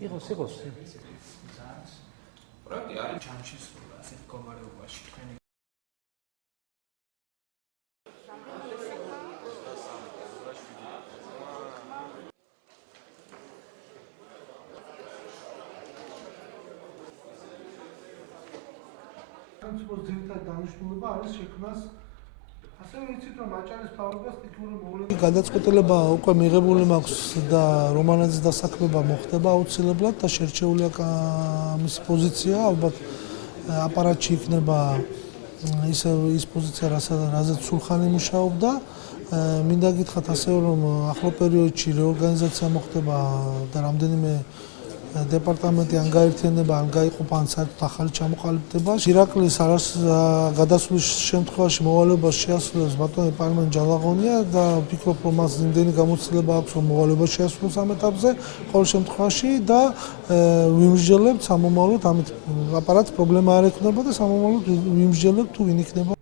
იყოს. პროექტი არის ჩამშესრული ასეთ მდგომარეობაში თქვენი Suppose ძირითადი დანიშნულება არის შექმნას ასევე ვიცით რომ აჭარის მთავრობას ტიპური მოვლენა გადაწყვეტილება უკვე მიღებული მაქვს და რომანაძის დასაქმება მოხდება აუცილებლად და შერჩეულია მის პოზიცია ალბათ აპარატში იქნება ის პოზიცია რაზეც სულხანი მუშაობდა მინდა გითხრათ ასევე რომ ახლო პერიოდში რეორგანიზაცია მოხდება და რამდენიმე დეპარტამენტი ან გაერთიანება ან გაიყოფა ან საერთოდ ახალი ჩამოყალიბდება. ირაკლის გადასვლის შემთხვევაში მოვალეობას შეასრულებს ბატონი პარმენ ჯალაღონია და ვფიქრობ რომ მას იმდენი გამოცდილება აქვს რომ მოვალეობას შეასრულოს ამ ეტაპზე ყოველ შემთხვევაში და ვიმსჯელებთ სამომავლოდ ამით აპარატს პრობლემა არ ექნება და სამომავლოდ ვიმსჯელებთ თუ ვინ იქნება